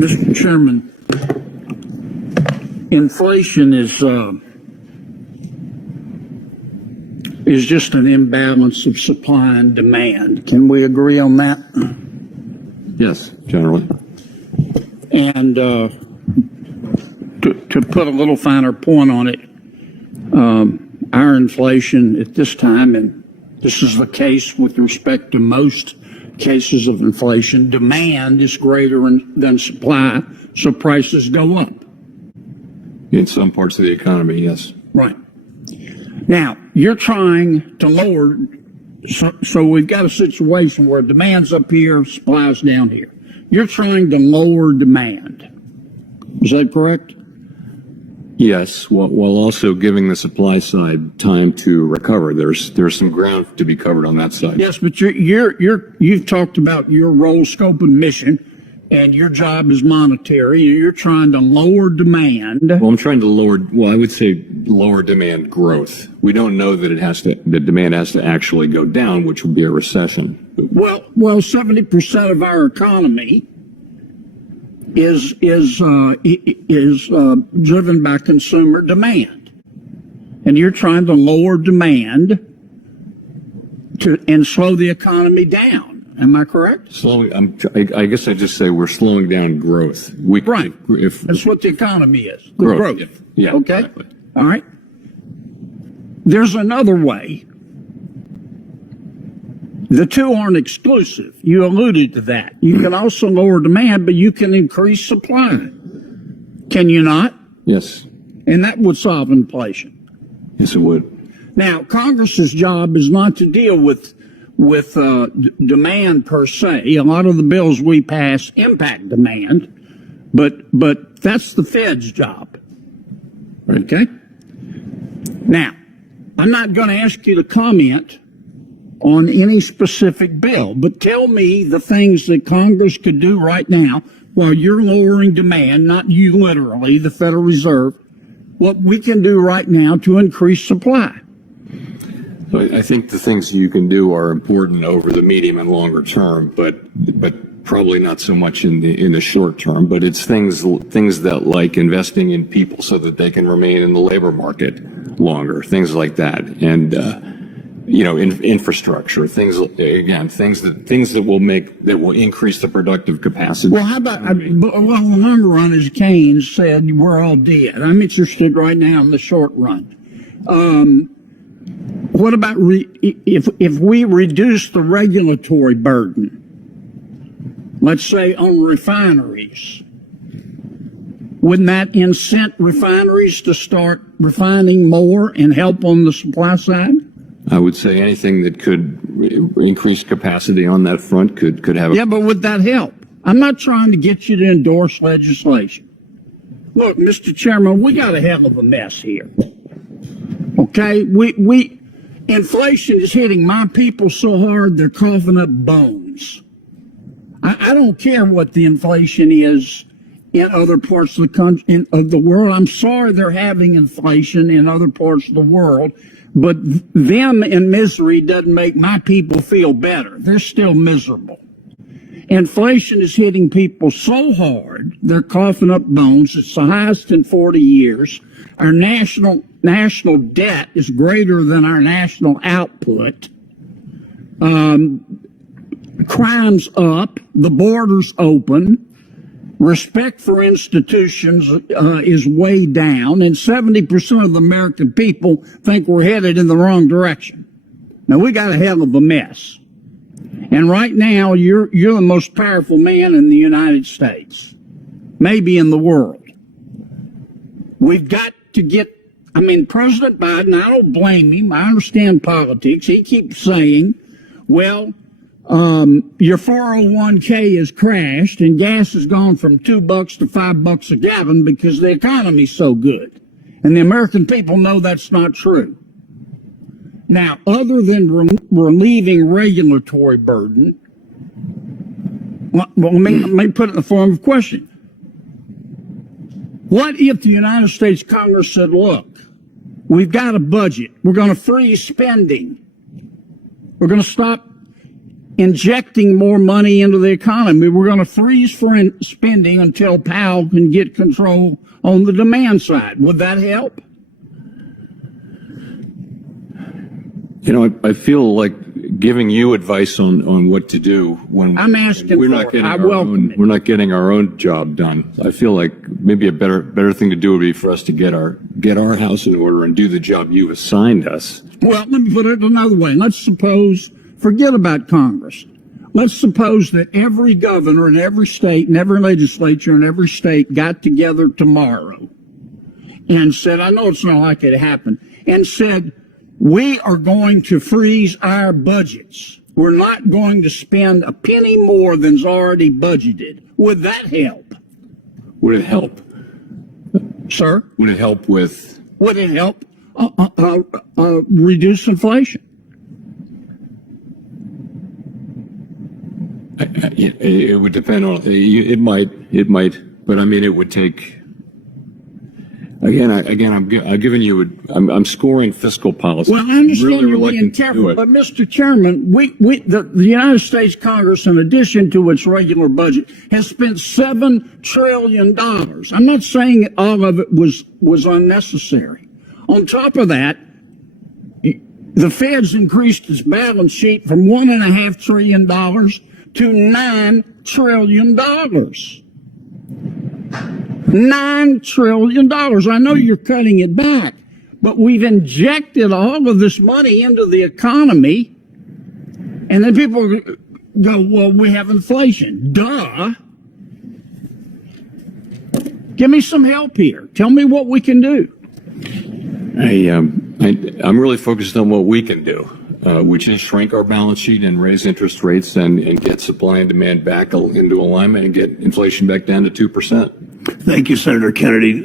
Mr. Chairman, inflation is just an imbalance of supply and demand. Can we agree on that? Yes, generally. And to put a little finer point on it, our inflation at this time, and this is the case with respect to most cases of inflation, demand is greater than supply, so prices go up. In some parts of the economy, yes. Right. Now, you're trying to lower, so we've got a situation where demand's up here, supply's down here. You're trying to lower demand. Is that correct? Yes, while also giving the supply side time to recover. There's some ground to be covered on that side. Yes, but you've talked about your role, scope, and mission, and your job is monetary. You're trying to lower demand. Well, I'm trying to I would say lower demand growth. We don't know that the demand has to actually go down, which would be a recession. Well, 70% of our economy is driven by consumer demand, and you're trying to lower demand and slow the economy down. Am I correct? I guess I just say we're slowing down growth. Right. That's what the economy is. Growth. Yeah. Okay. Exactly. All right. There's another way. The two aren't exclusive. You alluded to that. You can also lower demand, but you can increase supply. Can you not? Yes. And that would solve inflation. Yes, it would. Now, Congress's job is not to deal with demand per se. A lot of the bills we pass impact demand, but that's the Fed's job. Right. Okay? Now, I'm not going to ask you to comment on any specific bill, but tell me the things that Congress could do right now while you're lowering demand, not you literally, the Federal Reserve, what we can do right now to increase supply. I think the things you can do are important over the medium and longer term, but probably not so much in the short term. But it's things that like investing in people so that they can remain in the labor market longer, things like that, and infrastructure, things that will increase the productive capacity. Well, how about in the long run, as Keynes said, we're all dead. I'm interested right now in the short run. What about if we reduce the regulatory burden, let's say on refineries, wouldn't that incent refineries to start refining more and help on the supply side? I would say anything that could increase capacity on that front could have. Yeah, but would that help? I'm not trying to get you to endorse legislation. Look, Mr. Chairman, we got a hell of a mess here. Okay, inflation is hitting my people so hard they're coughing up bones. I don't care what the inflation is in other parts of the country, of the world. I'm sorry they're having inflation in other parts of the world, but them in misery doesn't make my people feel better. They're still miserable. Inflation is hitting people so hard they're coughing up bones. It's the highest in 40 years. Our national debt is greater than our national output. Crime's up. The border's open. Respect for institutions is way down, and 70% of the American people think we're headed in the wrong direction. Now, we got a hell of a mess. And right now, you're the most powerful man in the United States, maybe in the world. We've got to President Biden, I don't blame him. I understand politics. He keeps saying, well, your 401k has crashed and gas has gone from $2 to $5 a gallon because the economy's so good. And the American people know that's not true. Now, other than relieving regulatory burden, well, let me put it in the form of a question. What if the United States Congress said, look, we've got a budget. We're going to freeze spending. We're going to stop injecting more money into the economy. We're going to freeze spending until Powell can get control on the demand side. Would that help? You know, I feel like giving you advice on what to do when I'm asking we're for not it. getting I our welcome own, it. we're not getting our own job done. I feel like maybe a better thing to do would be for us to get our house in order and do the job you assigned us. Well, let me put it another way. Let's suppose, forget about Congress. Let's suppose that every governor in every state and every legislature in every state got together tomorrow and said, I know it's not likely to happen, and said, we are going to freeze our budgets. We're not going to spend a penny more than's already budgeted. Would that help? Would it help? Sir? Would it help with? Would it help reduce inflation? It would depend on. It might, but I mean, it would take. Again, I'm giving you. I'm scoring fiscal policy. Well, I understand really you're being reluctant to do careful, it. but Mr. Chairman, the United States Congress, in addition to its regular budget, has spent $7 trillion. I'm not saying all of it was unnecessary. On top of that, the Fed's increased its balance sheet from $1.5 trillion to $9 trillion. $9 trillion. I know you're cutting it back, but we've injected all of this money into the economy, and then people go, well, we have inflation. Duh. Give me some help here. Tell me what we can do. I'm really focused on what we can do, which is shrink our balance sheet and raise interest rates and get supply and demand back into alignment and get inflation back down to 2%. Thank you, Senator Kennedy.